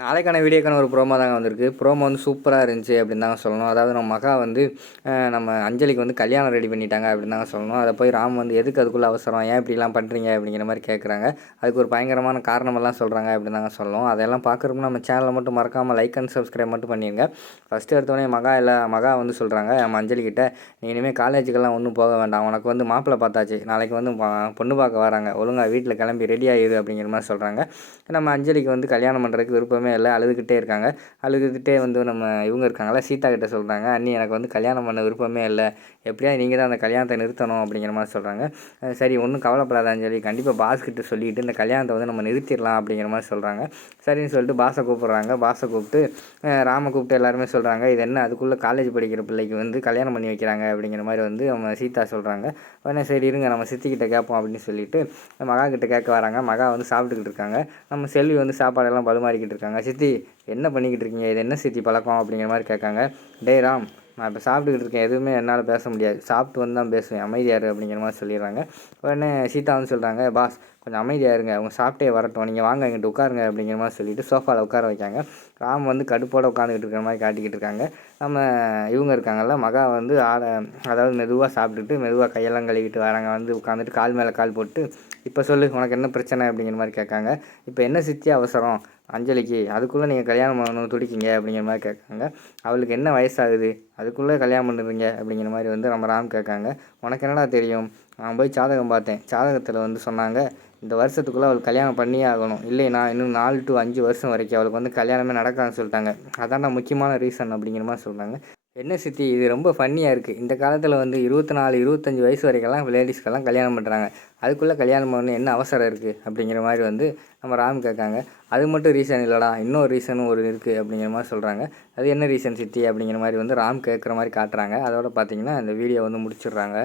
நாளைக்கான வீடியோக்கான ஒரு ப்ரோமோ தாங்க வந்திருக்கு. ப்ரோமோ வந்து சூப்பராக இருந்துச்சு அப்படின்னு தாங்க சொல்லணும். அதாவது நம்ம மகா வந்து நம்ம அஞ்சலிக்கு வந்து கல்யாணம் ரெடி பண்ணிட்டாங்க அப்படின்னு தாங்க சொல்லணும். அதை போய் ராம் வந்து எதுக்கு அதுக்குள்ளே அவசரம்? ஏன் இப்படிலாம் பண்ணுறீங்க அப்படிங்கிற மாதிரி கேட்குறாங்க அதுக்கு ஒரு பயங்கரமான காரணமெல்லாம் சொல்கிறாங்க அப்படின்னு தாங்க சொல்லணும். அதெல்லாம் பார்க்குறப்ப நம்ம சேனலை மட்டும் மறக்காமல் லைக் அண்ட் சப்ஸ்கிரைப் மட்டும் பண்ணிடுங்க ஃபஸ்ட்டு எடுத்தோடனே மகா இல்லை மகா வந்து சொல்கிறாங்க நம்ம அஞ்சலிக்கிட்ட நீ இனிமேல் காலேஜுக்கெல்லாம் ஒன்றும் போக வேண்டாம். உனக்கு வந்து மாப்பிள்ளை பார்த்தாச்சு. நாளைக்கு வந்து பா- பொண்ணு பார்க்க வராங்க. ஒழுங்காக வீட்டில் கிளம்பி ரெடி ஆகிடு அப்படிங்கிற மாதிரி சொல்கிறாங்க நம்ம அஞ்சலிக்கு வந்து கல்யாணம் பண்ணுறதுக்கு விருப்பம் இல்லை அழுதுகிட்டே இருக்காங்க. அழுதுகிட்டே வந்து நம்ம இவங்க இருக்காங்களா சீதா கிட்ட சொல்கிறாங்க அண்ணி எனக்கு வந்து கல்யாணம் பண்ண விருப்பமே இல்லை. எப்படியா நீங்கள் தான் அந்த கல்யாணத்தை நிறுத்தணும் அப்படிங்கிற மாதிரி சொல்கிறாங்க சரி ஒன்றும் கவலைப்படாதான்னு சொல்லி கண்டிப்பாக பாஸ் கிட்ட சொல்லிட்டு இந்த கல்யாணத்தை வந்து நம்ம நிறுத்திடலாம் அப்படிங்கிற மாதிரி சொல்கிறாங்க சரின்னு சொல்லிட்டு பாஸை கூப்பிட்றாங்க. பாஸை கூப்பிட்டு ராம ராமை கூப்பிட்டு எல்லாருமே சொல்கிறாங்க இது என்ன அதுக்குள்ளே காலேஜ் படிக்கிற பிள்ளைக்கு வந்து கல்யாணம் பண்ணி வைக்கிறாங்க அப்படிங்கிற மாதிரி வந்து நம்ம சீதா சொல்கிறாங்க உடனே சரி இருங்க நம்ம சித்திக்கிட்ட கேட்போம் அப்படின்னு சொல்லிட்டு மகா கிட்ட கேட்க வராங்க. மகா வந்து சாப்பிட்டுக்கிட்டு இருக்காங்க. நம்ம செல்வி வந்து சாப்பாடெல்லாம் பரிமாறிக்கிட்டு இருக்காங்க. சித்தி என்ன பண்ணிக்கிட்டு இருக்கீங்க? இது என்ன சித்தி பழக்கம்? அப்படிங்கிற மாதிரி கேட்காங்க. டேய் ராம் நான் இப்போ சாப்பிட்டுக்கிட்டு இருக்கேன். எதுவுமே என்னால் பேச முடியாது. சாப்பிட்டு வந்து தான் பேசுவேன். அமைதியாரு அப்படிங்கிற மாதிரி சொல்லிடுறாங்க. உடனே சீதா வந்து சொல்கிறாங்க பாஸ் கொஞ்சம் அமைதியாக இருங்க. அவங்க சாப்பிட்டே வரட்டும். நீங்கள் வாங்க இங்கிட்டு உட்காருங்க அப்படிங்கிற மாதிரி சொல்லிட்டு சோஃபாவில் உட்கார வைக்காங்க. ராம் வந்து கடுப்போடு உட்காந்துக்கிட்டு இருக்கிற மாதிரி காட்டிக்கிட்டு இருக்காங்க. நம்ம இவங்க இருக்காங்கல்ல மகா வந்து ஆட அதாவது மெதுவாக சாப்பிட்டுட்டு மெதுவாக கையெல்லாம் கழுவிட்டு வராங்க. வந்து உட்காந்துட்டு கால் மேலே கால் போட்டு இப்போ சொல்லு உனக்கு என்ன பிரச்சனை? அப்படிங்கிற மாதிரி கேட்காங்க. இப்போ என்ன சித்தி அவசரம்? அஞ்சலிக்கு அதுக்குள்ளே நீங்கள் கல்யாணம் பண்ணணும் துடிக்கிங்க அப்படிங்கிற மாதிரி கேட்காங்க. அவளுக்கு என்ன வயசாகுது? அதுக்குள்ளே கல்யாணம் பண்ணுறீங்க அப்படிங்கிற மாதிரி வந்து நம்ம ராம் கேட்காங்க. உனக்கு என்னடா தெரியும்? நான் போய் ஜாதகம் பார்த்தேன். ஜாதகத்தில் வந்து சொன்னாங்க இந்த வருஷத்துக்குள்ளே அவளுக்கு கல்யாணம் பண்ணியே ஆகணும். இல்லைனா இன்னும் நாலு டு அஞ்சு வருஷம் வரைக்கும் அவளுக்கு வந்து கல்யாணமே நடக்காதுன்னு சொல்லிட்டாங்க. அதான்டா முக்கியமான ரீசன் அப்படிங்கிற மாதிரி சொல்கிறாங்க என்ன சித்தி இது ரொம்ப ஃபன்னியாக இருக்குது இந்த காலத்தில் வந்து இருபத்தி நாலு இருபத்தஞ்சி வயசு வரைக்கெல்லாம் லேடிஸ்க்கெல்லாம் கல்யாணம் பண்ணுறாங்க அதுக்குள்ளே கல்யாணம் பண்ண என்ன அவசரம் இருக்குது அப்படிங்கிற மாதிரி வந்து நம்ம ராம் கேட்காங்க. அது மட்டும் ரீசன் இல்லைடா இன்னொரு ரீசனும் ஒரு இருக்குது அப்படிங்கிற மாதிரி சொல்கிறாங்க அது என்ன ரீசன் சித்தி? அப்படிங்கிற மாதிரி வந்து ராம் கேட்குற மாதிரி காட்டுறாங்க. அதோட பார்த்திங்கன்னா இந்த வீடியோ வந்து முடிச்சிடுறாங்க.